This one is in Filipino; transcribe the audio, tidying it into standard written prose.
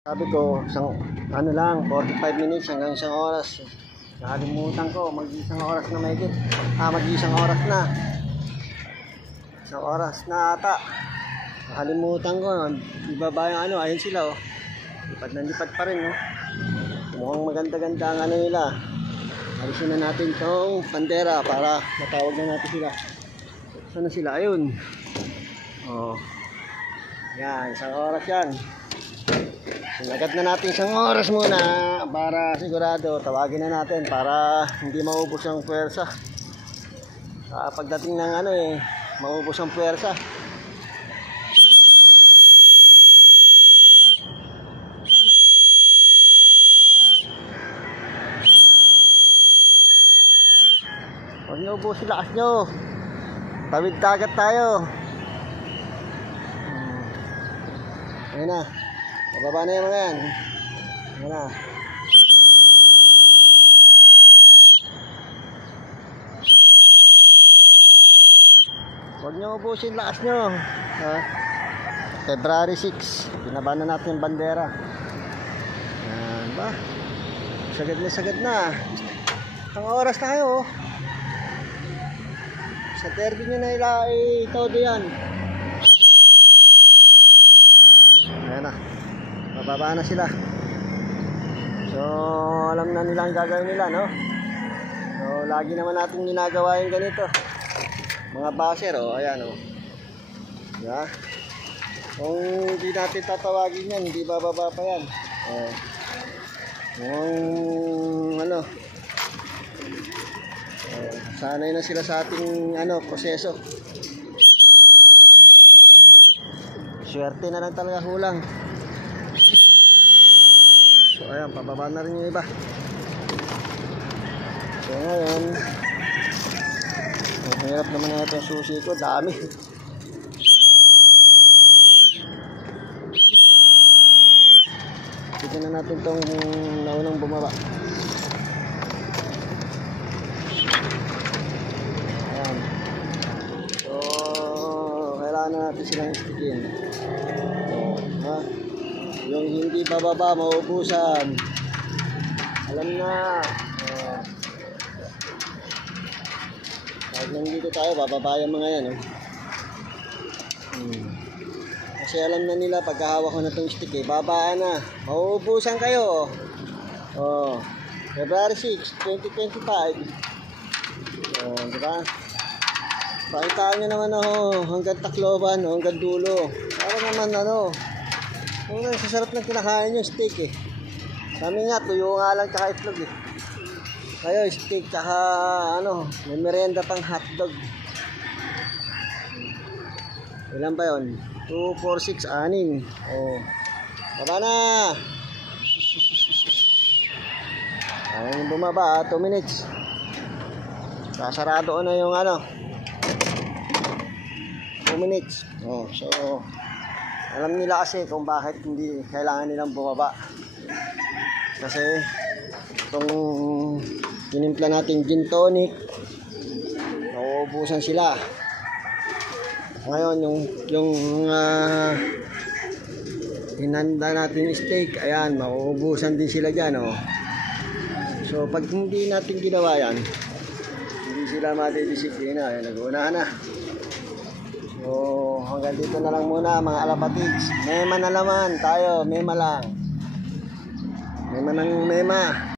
Sabi ko, ano lang, 45 minutes hanggang isang oras. Nakalimutan ko, mag-isang oras na mahigit. Mag-isang oras na. Isang oras na ata. Nakalimutan ko, ibaba yung ano, ayun sila oh. Lipad na lipad pa rin oh. Mukhang maganda-ganda ang ano nila. Alisin na natin itong bandera para matawag na natin sila. Saan na sila? Ayun. Oh. Yan, isang oras yan. Sinagad na natin isang oras muna para sigurado tawagin na natin para hindi maubos ang puwersa. Pagdating ng ano maubos ang puwersa. Huwag niyo ubusin lakas nyo. Tawid dagat tayo. Ayun na. Bababa na yung mga yan. Ayun na. Huwag nyo ubusin lakas nyo. February 6. Binaba na natin yung bandera. Yan ba? Sagad na. Ang oras tayo. Sa derby nyo na todo yan. Ayan na. Mababa na sila. So alam na nila ang gagawin nila, no? So lagi naman natin ginagawa yung ganito. Mga baser, ayan yeah. Kung hindi natin tatawagin yan, hindi bababa pa yan. Sanay na sila sa ating proseso. Swerte na lang talaga kulang. So ayan, pababa na rin yung iba. So ngayon, mahirap naman na ito yung susi ko, dami. Tignan na natin itong naunang bumaba. Ayan. So kailangan na natin silang istikin. Yung hindi bababa, maubusan. Alam na. Kahit nandito tayo, bababa yung mga yan. Kasi alam na nila, pagkahawak ko na itong stick, babaan na. Maubusan kayo. February 6, 2025. Diba? Pakitaan nyo naman hanggang Tacloban, hanggang dulo. Para naman sasarap ng kinakain yung steak Kami nga, tuyo nga lang tsaka itlog Kayo, steak tsaka may merienda pang hotdog. Ilan ba yun? 2, 4, 6, 6. Baba na! Ayun yung bumaba, 2 minutes. Sasarado na yung 2 minutes. So alam nila kasi kung bakit hindi kailangan nilang bumaba. Kasi itong tinimpla natin gin tonic, nauubusan sila. Ngayon yung hinanda natin steak, ayan, mauubusan din sila dyan. So pag hindi natin ginawa yan, hindi sila madidisiplina. Ayan, nag-uunahan na. So hanggang dito na lang muna mga alapatigs. Mema na naman tayo, mema lang. Mema ng mema.